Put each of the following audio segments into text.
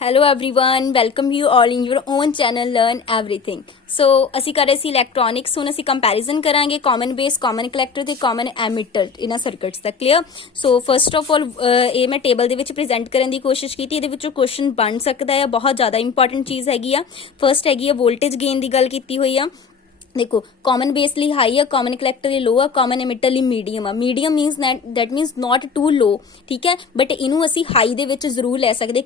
Hello everyone, welcome you all in your own channel learn everything. So ਅਸੀਂ ਕਰ ਰਹੇ ਸੀ ਇਲੈਕਟ੍ਰੋਨਿਕਸ। ਹੁਣ ਅਸੀਂ ਕੰਪੈਰੀਜ਼ਨ ਕਰਾਂਗੇ ਕਾਮਨ ਬੇਸ, ਕਾਮਨ ਕਲੈਕਟਰ ਤੇ ਕਾਮਨ ਐਮਿਟਰ ਇਹਨਾਂ ਸਰਕਟਸ ਦਾ। Clear? So first of all ਇਹ ਮੈਂ ਟੇਬਲ ਦੇ ਵਿੱਚ ਪ੍ਰੈਜ਼ੈਂਟ ਕਰਨ ਦੀ ਕੋਸ਼ਿਸ਼ ਕੀਤੀ। ਇਹਦੇ ਵਿੱਚੋਂ ਕੁਐਸਚਨ ਬਣ ਸਕਦਾ ਹੈ, ਬਹੁਤ ਜ਼ਿਆਦਾ ਇੰਪੋਰਟੈਂਟ ਚੀਜ਼ ਹੈਗੀ ਆ। ਫਸਟ ਹੈਗੀ ਆ ਵੋਲਟੇਜ ਗੇਨ ਦੀ ਗੱਲ ਕੀਤੀ ਹੋਈ ਆ। देखो कॉमन बेस ਲਈ हाई है, कॉमन कलैक्टर ਲਈ लो है, कॉमन एमिटर ਲਈ मीडियम है। Medium means that means not too low, ठीक है। बट ਇਹਨੂੰ ਅਸੀਂ हाई ਦੇ ਵਿੱਚ ਜ਼ਰੂਰ ਲੈ ਸਕਦੇ।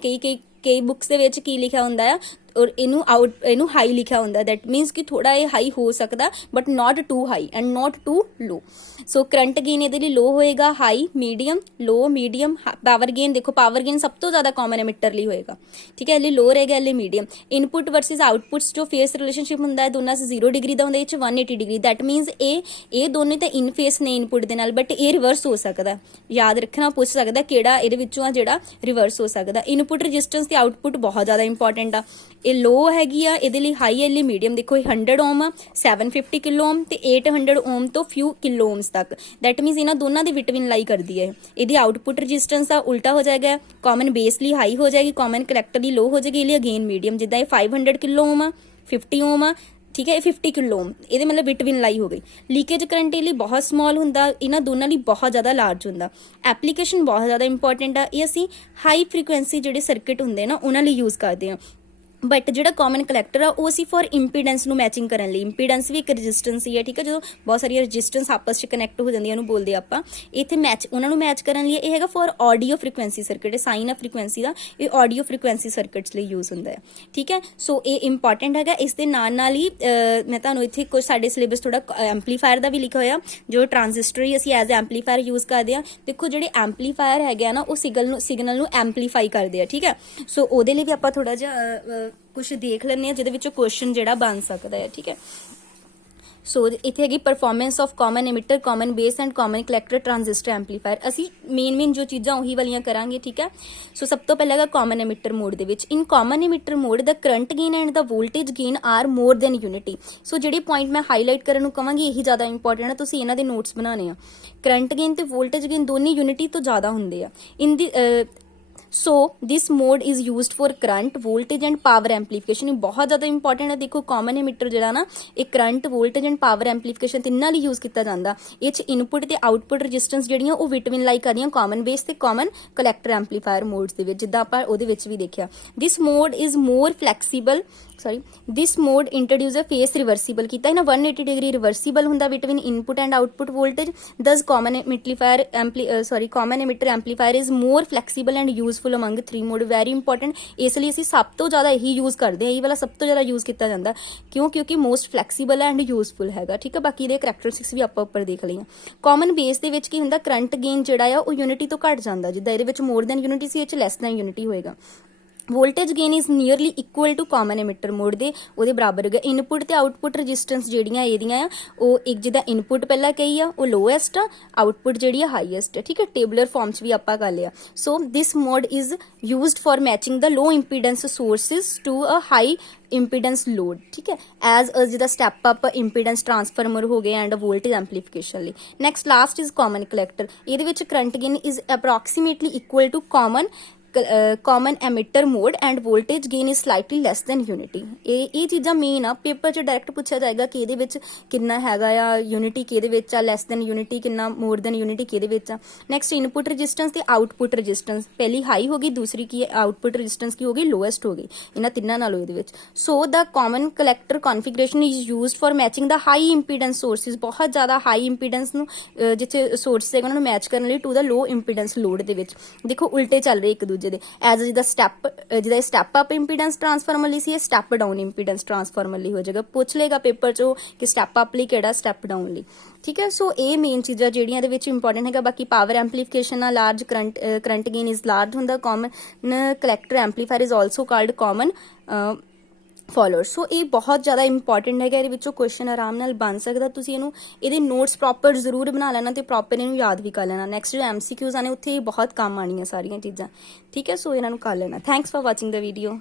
ਕਈ ਬੁੱਕਸ ਦੇ ਵਿੱਚ ਕੀ ਲਿਖਿਆ ਹੁੰਦਾ ਆ ਔਰ ਇਹਨੂੰ ਹਾਈ ਲਿਖਿਆ ਹੁੰਦਾ। दैट मीनस ਕਿ ਥੋੜਾ ਇਹ ਹਾਈ ਹੋ ਸਕਦਾ but not too high and not too low. So current gain ਇਹਦੇ ਲਈ लो ਹੋਏਗਾ, high, medium, low, medium. Power gain ਦੇਖੋ, ਪਾਵਰ ਗੇਨ ਸਭ ਤੋਂ ਜ਼ਿਆਦਾ ਕਾਮਨ ਐਮਿਟਰ ਲਈ ਹੋਏਗਾ, ਠੀਕ ਹੈ। ਇਹ ਲਈ लो ਰਹੇਗਾ, ਇਹ ਲਈ ਮੀਡੀਅਮ। ਇਨਪੁਟ ਵਰਸਸ ਆਊਟਪੁੱਟਸ ਜੋ ਫੇਸ ਰਿਲੇਸ਼ਨਸ਼ਿਪ ਹੁੰਦਾ ਹੈ ਦੋਨਾਂ 'ਚ 0 ਡਿਗਰੀ ਦਾ ਹੁੰਦਾ, ਇਹ 'ਚ 180 ਡਿਗਰੀ। दैट मीनस ਇਹ ਦੋਨੇ ਤਾਂ ਇਨ ਫੇਸ ਨੇ ਇਨਪੁਟ ਦੇ ਨਾਲ, ਬਟ ਇਹ ਰਿਵਰਸ ਹੋ ਸਕਦਾ। ਯਾਦ ਰੱਖਣਾ, ਪੁੱਛ ਸਕਦਾ ਕਿਹੜਾ ਇਹਦੇ ਵਿੱਚੋਂ ਆ ਜਿਹੜਾ ਰਿਵਰਸ ਹੋ ਸਕਦਾ। ਇਨਪੁਟ ਰੈਜ਼ਿਸਟੈਂਸ ਤੇ ਆਊਟਪੁੱਟ ਬਹੁਤ ਜ਼ਿਆਦਾ ਇੰਪੋਰਟੈਂਟ ਆ। ਇਹ लो ਹੈਗੀ ਆ, ਇਹਦੇ ਲਈ ਹਾਈ ਹੈ, ਇਹ ਲਈ ਮੀਡੀਅਮ। ਦੇਖੋ ਇਹ 100 ਓਮ ਆ, 750 ਕਿਲੋ ਓਮ ਤੇ 800 ਓਮ ਤੋਂ ਫਿਊ ਕਿਲੋ ਓਮਸ ਤੱਕ। दैट मीनस ਇਹਨਾਂ ਦੋਨਾਂ ਦੇ ਵਿਟਵਿਨ ਲਾਈ ਕਰਦੀ ਹੈ। ਇਹਦੀ ਆਊਟਪੁੱਟ ਰੈਜ਼ਿਸਟੈਂਸ ਆ ਉਲਟਾ ਹੋ ਜਾਏਗਾ, ਕਾਮਨ ਬੇਸ ਲਈ ਹਾਈ ਹੋ ਜਾਏਗੀ, ਕਾਮਨ ਕਲੈਕਟਰ ਲਈ लो ਹੋ ਜਾਏਗੀ, ਇਹ ਲਈ ਅਗੇਨ ਮੀਡੀਅਮ। ਜਿੱਦਾਂ ਇਹ 500 ਕਿਲੋ ਓਮ ਆ, 50 ਓਮ ਆ, ਠੀਕ ਹੈ। ਇਹ 50 ਕਿਲੋ ਓਮ, ਇਹਦੇ ਮਤਲਬ ਬਿਟਵਿਨ ਲਾਈ ਹੋ ਗਈ। ਲੀਕੇਜ ਕਰੰਟ ਲਈ ਬਹੁਤ ਸਮਾਲ ਹੁੰਦਾ, ਇਹਨਾਂ ਦੋਨਾਂ ਲਈ ਬਹੁਤ ਜ਼ਿਆਦਾ ਲਾਰਜ ਹੁੰਦਾ। ਐਪਲੀਕੇਸ਼ਨ ਬਹੁਤ ਜ਼ਿਆਦਾ ਇੰਪੋਰਟੈਂਟ ਆ। ਇਹ ਅਸੀਂ ਹਾਈ ਫ੍ਰੀਕੁਐਂਸੀ ਜਿਹੜੇ ਸਰਕਿਟ ਹੁੰਦੇ ਨਾ ਉਹਨਾਂ ਲਈ ਯੂਜ਼ ਕਰਦੇ ਹਾਂ। ਬਟ ਜਿਹੜਾ ਕਾਮਨ ਕਲੈਕਟਰ ਆ ਉਹ ਅਸੀਂ ਫॉर ਇੰਪੀਡੈਂਸ ਨੂੰ ਮੈਚਿੰਗ ਕਰਨ ਲਈ, ਇੰਪੀਡੈਂਸ ਵੀ ਇੱਕ ਰੈਜ਼ਿਸਟੈਂਸ ਹੀ ਹੈ, ਠੀਕ ਹੈ। ਜਦੋਂ ਬਹੁਤ ਸਾਰੀਆਂ ਰੈਜ਼ਿਸਟੈਂਸ ਆਪਸ 'ਚ ਕਨੈਕਟ ਹੋ ਜਾਂਦੀਆਂ ਉਹਨੂੰ ਬੋਲਦੇ ਆਪਾਂ। ਇੱਥੇ ਮੈਚ ਉਹਨਾਂ ਨੂੰ ਮੈਚ ਕਰਨ ਲਈ ਇਹ ਹੈਗਾ for audio frequency circuit. Sign ਆ ਫ੍ਰੀਕੁਐਂਸੀ ਦਾ, ਇਹ ਆਡੀਓ ਫ੍ਰੀਕੁਐਂਸੀ ਸਰਕਿਟਸ ਲਈ ਯੂਜ਼ ਹੁੰਦਾ ਹੈ, ਠੀਕ ਹੈ। ਸੋ ਇਹ ਇੰਪੋਰਟੈਂਟ ਹੈਗਾ। ਇਸ ਦੇ ਨਾਲ ਹੀ ਮੈਂ ਤੁਹਾਨੂੰ ਇੱਥੇ ਕੁਝ ਸਾਡੇ ਸਿਲੇਬਸ ਥੋੜਾ ਐਂਪਲੀਫਾਇਰ ਦਾ ਵੀ ਲਿਖਿਆ ਹੋਇਆ, ਜੋ ਟ੍ਰਾਂਜ਼ਿਸਟਰ ਹੀ ਅਸੀਂ ਐਜ਼ ਐਂਪਲੀਫਾਇਰ ਯੂਜ਼ ਕਰਦੇ ਹਾਂ। ਦੇਖੋ ਜਿਹੜੇ ਐਂਪਲੀਫਾਇਰ ਹੈਗੇ ਆ ਨਾ ਉਹ ਸਿਗਨਲ ਨੂੰ ਐਂਪਲੀਫਾਈ ਕਰਦੇ ਆ, ਠੀਕ ਹੈ। ਸੋ ਉਹਦੇ ਲਈ ਵੀ ਆਪਾਂ ਥੋੜਾ ਜਿਹਾ ਕੁਛ ਦੇਖ ਲੈਂਦੇ ਹਾਂ ਜਿਹਦੇ ਵਿੱਚੋਂ ਕੁਐਸਚਨ ਜਿਹੜਾ ਬਣ ਸਕਦਾ ਹੈ, ਠੀਕ ਹੈ। ਸੋ ਇੱਥੇ ਹੈਗੀ performance of common emitter, common base and common collector transistor amplifier. ਅਸੀਂ ਮੇਨ ਜੋ ਚੀਜ਼ਾਂ ਉਹੀ ਵਾਲੀਆਂ ਕਰਾਂਗੇ, ਠੀਕ ਹੈ। ਸੋ ਸਭ ਤੋਂ ਪਹਿਲਾਂ ਹੈਗਾ ਕਾਮਨ ਐਮਿਟਰ ਮੋਡ ਦੇ ਵਿੱਚ। ਇਨ ਕਾਮਨ ਐਮਿਟਰ ਮੋਡ ਦਾ current gain and the voltage gain are more than unity. So ਜਿਹੜੇ ਪੁਆਇੰਟ ਮੈਂ ਹਾਈਲਾਈਟ ਕਰਨ ਨੂੰ ਕਹਾਂਗੀ ਇਹੀ ਜ਼ਿਆਦਾ ਇੰਪੋਰਟੈਂਟ ਹੈ, ਤੁਸੀਂ ਇਹਨਾਂ ਦੇ ਨੋਟਸ ਬਣਾਉਣੇ ਆ। ਕਰੰਟ ਗੇਨ ਤੇ ਵੋਲਟੇਜ ਗੇਨ ਦੋਨੇ ਯੂਨਿਟੀ ਤੋਂ ਜ਼ਿਆਦਾ ਹੁੰਦੇ ਆ। ਇਨ ਦੀ so this mode is used for current, voltage and power amplification. बहुत ज्यादा इंपॉर्टेंट है। देखो कॉमन एमिटर जिहड़ा ना एक current, voltage and power amplification तिन्नां लई यूज किया जाता। ये इनपुट ते आउटपुट रजिस्टेंस जिहड़ियां वो विटमिन लाई करदियां कॉमन बेस ते कॉमन कलैक्टर एम्पलीफायर मोड्स दे विच, जिद्दां आपां ओहदे विच भी देखिया। This mode is more flexible, this mode introduce a phase reversible किया है ना, 180 डिग्री रिवर्सीबल हुंदा between input and output voltage. This common emitter amplifier is more flexible and useful among 3 mode. Very important, इसलिए ਅਸੀਂ ਸਭ ਤੋਂ ਜ਼ਿਆਦਾ ਇਹੀ ਯੂਜ਼ ਕਰਦੇ ਹਾਂ। ਇਹ ਵਾਲਾ ਸਭ ਤੋਂ ਜ਼ਿਆਦਾ ਯੂਜ਼ ਕੀਤਾ ਜਾਂਦਾ ਕਿਉਂ? ਕਿਉਂਕਿ ਮੋਸਟ ਫਲੈਕਸੀਬਲ ਐਂਡ ਯੂਜ਼ਫੁਲ ਹੈਗਾ, ਠੀਕ ਹੈ। ਬਾਕੀ ਇਹਦੇ ਕਰੈਕਟਰਿਸਟਿਕਸ ਵੀ ਆਪਾਂ ਉੱਪਰ ਦੇਖ ਲਈਆਂ। ਕਾਮਨ ਬੇਸ ਦੇ ਵਿੱਚ ਕੀ ਹੁੰਦਾ, ਕਰੰਟ ਗੇਨ ਜਿਹੜਾ ਆ ਉਹ ਯੂਨਿਟੀ ਤੋਂ ਘਟ ਜਾਂਦਾ। ਜਿੱਦਾਂ ਇਹਦੇ ਵਿੱਚ ਮੋਰ ਦੈਨ ਯੂਨਿਟੀ ਸੀ, ਇਹ 'ਚ ਲੈਸ ਦੈਨ ਯੂਨਿਟੀ ਹੋਏਗਾ। Voltage gain is nearly equal to common emitter mode दे ਉਹਦੇ ਬਰਾਬਰ ਹੈਗਾ। इनपुट ਤੇ आउटपुट रजिस्टेंस ਜਿਹੜੀਆਂ ਇਹਦੀਆਂ ਆ ਉਹ ਇੱਕ ਜਿੱਦਾਂ इनपुट ਪਹਿਲਾਂ ਕਹੀ ਆ ਉਹ ਲੋਐਸਟ ਆ, आउटपुट ਜਿਹੜੀ ਆ ਹਾਈਐਸਟ ਹੈ, ਠੀਕ ਹੈ। ਟੇਬਲਰ ਫਾਰਮ 'ਚ ਵੀ ਆਪਾਂ ਕਰ ਲਿਆ। So this mode is used for matching the low impedance sources to a high impedance load, ਠੀਕ ਹੈ। ਐਜ਼ ਜਿਹਦਾ ਸਟੈਪ ਅਪ ਇੰਪੀਡੈਂਸ ਟਰਾਂਸਫਾਰਮਰ ਹੋ ਗਿਆ ਐਂਡ ਵੋਲਟੇਜ ਐਂਪਲੀਫਿਕੇਸ਼ਨ ਲਈ। Next last is common collector. ਇਹਦੇ ਵਿੱਚ current gain is approximately equal to common emitter mode and voltage gain is slightly less than unity. ਇਹ ਚੀਜ਼ਾਂ ਮੇਨ ਆ। ਪੇਪਰ 'ਚ ਡਾਇਰੈਕਟ ਪੁੱਛਿਆ ਜਾਏਗਾ ਕਿ ਇਹਦੇ ਵਿੱਚ ਕਿੰਨਾ ਹੈਗਾ ਆ, ਯੂਨਿਟੀ ਕਿਹਦੇ ਵਿੱਚ ਆ, ਲੈਸ ਦੈਨ ਯੂਨਿਟੀ ਕਿੰਨਾ, ਮੋਰ ਦੈਨ ਯੂਨਿਟੀ ਕਿਹਦੇ ਵਿੱਚ ਆ। ਨੈਕਸਟ ਇਨਪੁਟ ਰੈਜ਼ਿਸਟੈਂਸ ਤੇ ਆਊਟਪੁੱਟ ਰੈਜ਼ਿਸਟੈਂਸ, ਪਹਿਲੀ ਹਾਈ ਹੋ ਗਈ, ਦੂਸਰੀ ਕੀ ਆਊਟਪੁੱਟ ਰੈਜ਼ਿਸਟੈਂਸ ਕੀ ਹੋ ਗਈ, ਲੋਐਸਟ ਹੋ ਗਈ ਇਹਨਾਂ ਤਿੰਨਾਂ ਨਾਲੋਂ ਇਹਦੇ ਵਿੱਚ। So the common collector configuration is used for matching the high impedance sources. ਬਹੁਤ ਜ਼ਿਆਦਾ ਹਾਈ ਇੰਪੀਡੈਂਸ ਨੂੰ ਜਿੱਥੇ ਸੋਰਸਿਸ ਹੈਗੇ ਉਹਨਾਂ ਨੂੰ ਮੈਚ ਕਰਨ ਲਈ ਟੂ ਦਾ ਲੋ ਇੰਪੀਡੈਂਸ ਲੋਡ ਦੇ ਵਿੱਚ। ਦੇਖੋ ਉਲਟੇ ਚੱਲ ਰਹੇ ਇੱਕ ਦੂਜੇ ਦੇ। ਐਜ਼ ਜਿਹਦਾ ਸਟੈਪ ਅਪ ਇੰਪੀਡੈਂਸ ਟਰਾਂਸਫਾਰਮਰ ਲਈ ਸੀ, ਇਹ ਸਟੈਪ ਡਾਊਨ ਇੰਪੀਡੈਂਸ ਟਰਾਂਸਫਾਰਮਰ ਲਈ ਹੋ ਜਾਏਗਾ। ਪੁੱਛ ਲਏਗਾ ਪੇਪਰ 'ਚੋਂ ਕਿ ਸਟੈਪ ਅਪ ਲਈ ਕਿਹੜਾ, ਸਟੈਪ ਡਾਊਨ ਲਈ, ਠੀਕ ਹੈ। ਸੋ ਇਹ ਮੇਨ ਚੀਜ਼ਾਂ ਜਿਹੜੀਆਂ ਇਹਦੇ ਵਿੱਚ ਇੰਪੋਰਟੈਂਟ ਹੈਗਾ। ਬਾਕੀ ਪਾਵਰ ਐਂਪਲੀਫਿਕੇਸ਼ਨ ਆ, large current gain is large ਹੁੰਦਾ। Common collector amplifier is also called common follower. So ਇਹ ਬਹੁਤ ਜ਼ਿਆਦਾ ਇੰਪੋਰਟੈਂਟ ਹੈਗਾ। ਇਹਦੇ ਵਿੱਚੋਂ ਕੁਐਸਚਨ ਆਰਾਮ ਨਾਲ ਬਣ ਸਕਦਾ। ਤੁਸੀਂ ਇਹਦੇ ਨੋਟਸ ਪ੍ਰੋਪਰ ਜ਼ਰੂਰ ਬਣਾ ਲੈਣਾ ਤੇ ਪ੍ਰੋਪਰ ਇਹਨੂੰ ਯਾਦ ਵੀ ਕਰ ਲੈਣਾ। ਨੈਕਸਟ ਜੋ MCQs ਆਣੇ ਉੱਥੇ ਬਹੁਤ ਕੰਮ ਆਣੀਆਂ ਸਾਰੀਆਂ ਚੀਜ਼ਾਂ, ਠੀਕ ਹੈ। ਸੋ ਇਹਨਾਂ ਨੂੰ ਕਰ ਲੈਣਾ। Thanks for watching the video.